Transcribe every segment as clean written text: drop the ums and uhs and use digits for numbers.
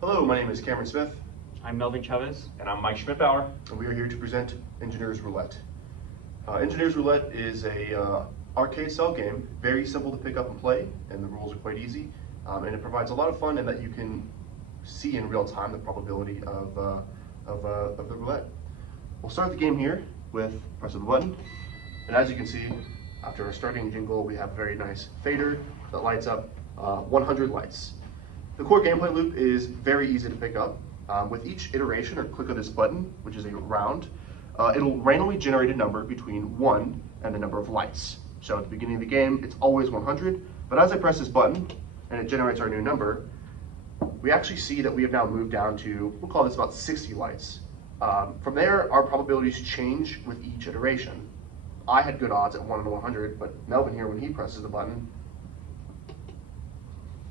Hello, my name is Cameron Smith. I'm Melvin Chavez. And I'm Mike Schmidtbauer. And we are here to present Engineer's Roulette. Engineer's Roulette is a arcade style game, very simple to pick up and play, and the rules are quite easy. And it provides a lot of fun in that you can see in real time the probability of the roulette. We'll start the game here with press of the button. And as you can see, after our starting jingle, we have a very nice fader that lights up 100 lights. The core gameplay loop is very easy to pick up. With each iteration or click of this button, which is a round, it'll randomly generate a number between 1 and the number of lights. So at the beginning of the game, it's always 100, but as I press this button and it generates our new number, we actually see that we have now moved down to, we'll call this about 60 lights. From there, our probabilities change with each iteration. I had good odds at 1 in 100, but Melvin here, when he presses the button,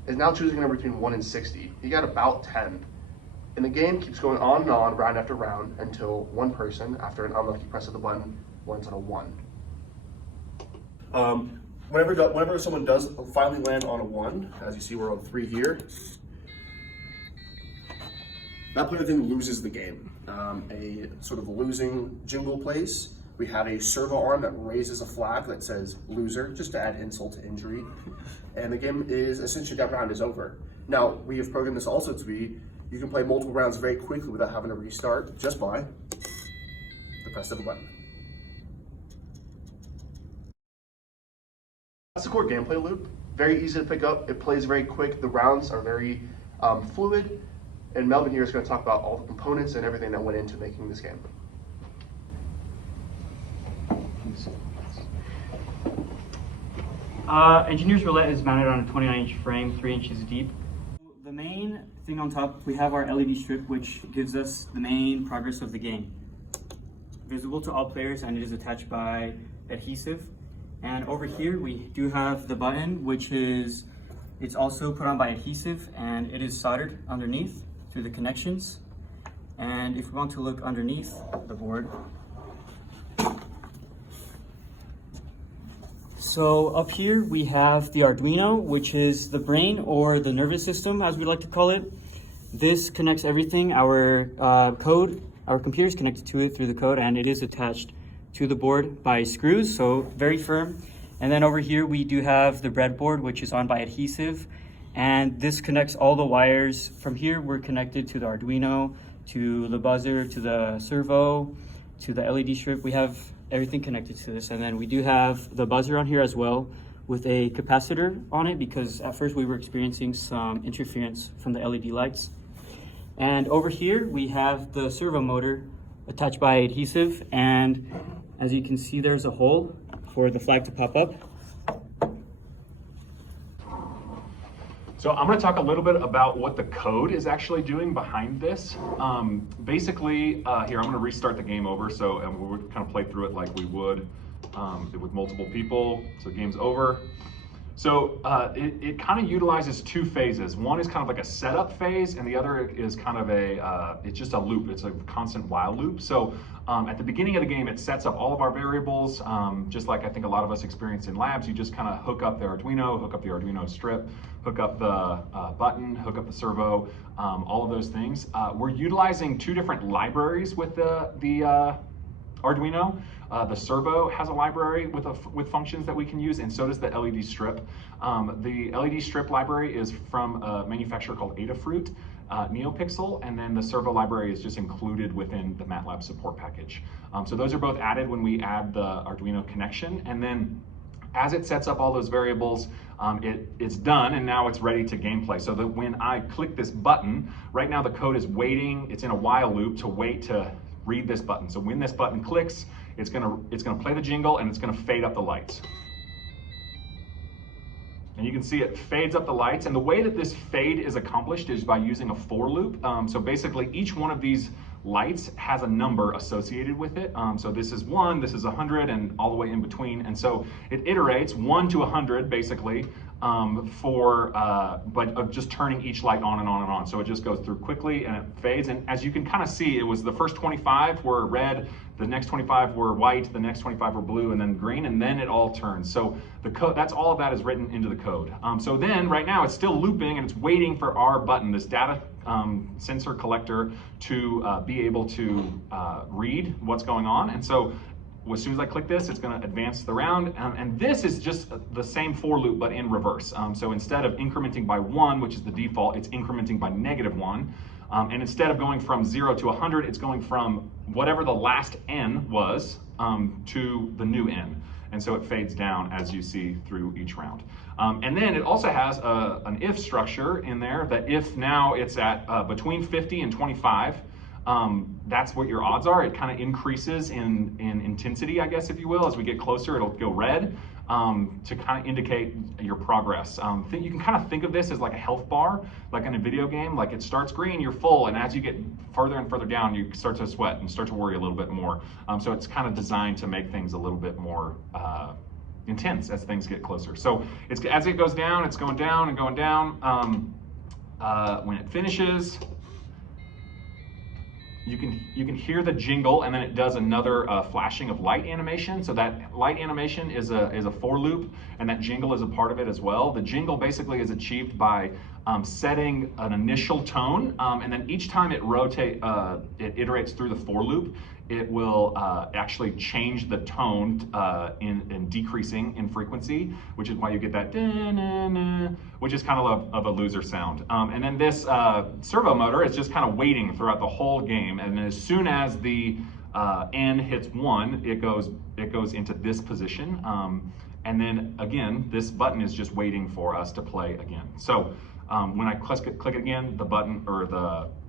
is now choosing a number between 1 and 60. He got about 10. And the game keeps going on and on, round after round, until one person, after an unlucky press of the button, lands on a 1. Whenever someone does finally land on a 1, as you see we're on 3 here, that player then loses the game. A sort of losing jingle plays. We have a servo arm that raises a flag that says loser, just to add insult to injury. And the game is essentially, that round is over. Now, we have programmed this also to be, you can play multiple rounds very quickly without having to restart just by the press of a button. That's the core gameplay loop. Very easy to pick up. It plays very quick. The rounds are very fluid. And Melvin here is going to talk about all the components and everything that went into making this game. Engineer's Roulette is mounted on a 29-inch frame, 3 inches deep. The main thing on top, we have our LED strip, which gives us the main progress of the game. Visible to all players, and it is attached by adhesive. And over here, we do have the button, which is, it's also put on by adhesive, and it is soldered underneath through the connections. And if we want to look underneath the board, so up here we have the Arduino, which is the brain or the nervous system, as we like to call it. This connects everything. Our code, our computer is connected to it through the code, and it is attached to the board by screws, so very firm. And then over here we do have the breadboard, which is on by adhesive, and this connects all the wires. From here we're connected to the Arduino, to the buzzer, to the servo, to the LED strip. We have everything connected to this. And then we do have the buzzer on here as well with a capacitor on it, because at first we were experiencing some interference from the LED lights. And over here we have the servo motor attached by adhesive, and as you can see, there's a hole for the flag to pop up. So I'm going to talk a little bit about what the code is actually doing behind this. Basically, here I'm going to restart the game over, so we would kind of play through it like we would with multiple people. So the game's over. So it kind of utilizes 2 phases. One is kind of like a setup phase, and the other is kind of it's just a loop. It's a constant while loop. So at the beginning of the game, it sets up all of our variables, just like I think a lot of us experience in labs. You just kind of hook up the Arduino, hook up the Arduino strip, hook up the button, hook up the servo, all of those things. We're utilizing 2 different libraries with the Arduino. The servo has a library with functions that we can use, and so does the LED strip. The LED strip library is from a manufacturer called Adafruit, NeoPixel, and then the servo library is just included within the MATLAB support package. So those are both added when we add the Arduino connection, and then as it sets up all those variables, it's done, and now it's ready to gameplay. So that when I click this button, right now the code is waiting, it's in a while loop to wait to read this button. So when this button clicks, it's gonna play the jingle, and it's gonna fade up the lights. And you can see it fades up the lights. And the way that this fade is accomplished is by using a for loop. So basically each one of these lights has a number associated with it. So this is 1, this is 100, and all the way in between. And so it iterates 1 to 100 basically but of just turning each light on and on and on. So it just goes through quickly and it fades. And as you can kind of see, it was the first 25 were red, the next 25 were white, the next 25 were blue, and then green, and then it all turns. So the code, that's all of that is written into the code. So then right now it's still looping and it's waiting for our button, this data sensor collector, to be able to read what's going on. And so as soon as I click this, it's going to advance the round. And this is just the same for loop, but in reverse. So instead of incrementing by 1, which is the default, it's incrementing by -1. And instead of going from 0 to 100, it's going from whatever the last n was to the new n. And so it fades down as you see through each round. And then it also has an if structure in there that if now it's at between 50 and 25, that's what your odds are. It kind of increases in intensity, I guess, if you will. As we get closer, it'll go red to kind of indicate your progress. You can kind of think of this as like a health bar, like in a video game. Like it starts green, you're full, and as you get further and further down, you start to sweat and start to worry a little bit more. So it's kind of designed to make things a little bit more intense as things get closer. So as it goes down, it's going down and going down. When it finishes, you can hear the jingle, and then it does another flashing of light animation. So that light animation is a for loop, and that jingle is a part of it as well. The jingle basically is achieved by setting an initial tone, and then each time it iterates through the for loop, it will actually change the tone in decreasing in frequency, which is why you get that da-na-na, which is kind of a loser sound. And then this servo motor is just kind of waiting throughout the whole game, and as soon as the n hits 1, it goes into this position, and then again, this button is just waiting for us to play again. So when I click it again, the button or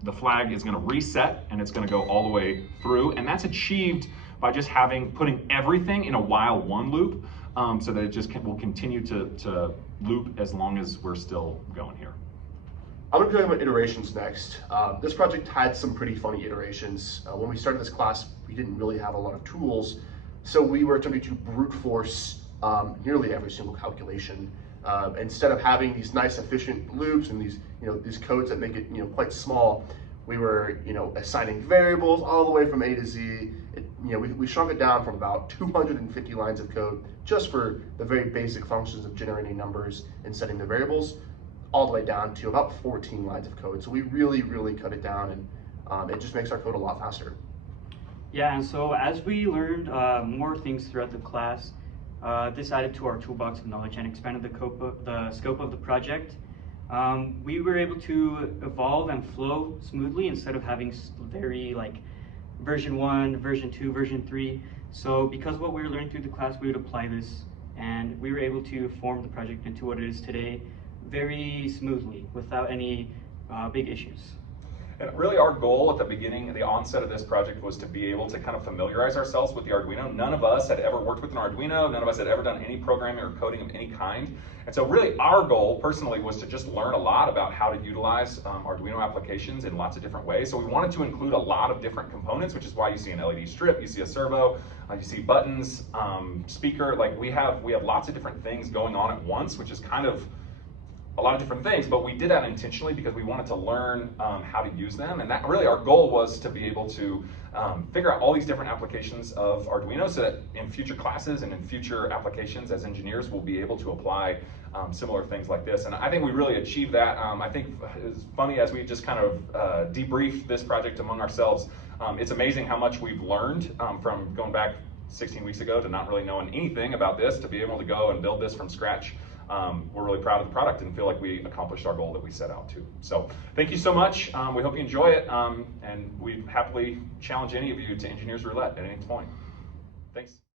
the flag is going to reset, and it's going to go all the way through, and that's achieved by just putting everything in a while one loop, so that it just will continue to loop as long as we're still going here. I'm going to talk about iterations next. This project had some pretty funny iterations. When we started this class, we didn't really have a lot of tools, so we were attempting to brute force nearly every single calculation. Instead of having these nice efficient loops and these codes that make it quite small, we were assigning variables all the way from A to Z. We shrunk it down from about 250 lines of code just for the very basic functions of generating numbers and setting the variables, all the way down to about 14 lines of code. So we really cut it down, and it just makes our code a lot faster. Yeah, and so as we learned more things throughout the class, this added to our toolbox of knowledge and expanded the scope of the project. We were able to evolve and flow smoothly instead of having very version 1, version 2, version 3. So because of what we were learning through the class, we would apply this, and we were able to form the project into what it is today very smoothly without any big issues. And really our goal at the beginning, at the onset of this project, was to be able to kind of familiarize ourselves with the Arduino. None of us had ever worked with an Arduino. None of us had ever done any programming or coding of any kind. And so really our goal personally was to just learn a lot about how to utilize Arduino applications in lots of different ways. So we wanted to include a lot of different components, which is why you see an LED strip, you see a servo, you see buttons, speaker. Like we have lots of different things going on at once, which is kind of a lot of different things, but we did that intentionally because we wanted to learn how to use them, and that really our goal was to be able to figure out all these different applications of Arduino so that in future classes and in future applications as engineers we'll be able to apply similar things like this. And I think we really achieved that. I think it's funny as we just kind of debrief this project among ourselves, it's amazing how much we've learned from going back 16 weeks ago to not really knowing anything about this to be able to go and build this from scratch. We're really proud of the product and feel like we accomplished our goal that we set out to. So thank you so much. We hope you enjoy it, and we happily challenge any of you to Engineers Roulette at any point. Thanks.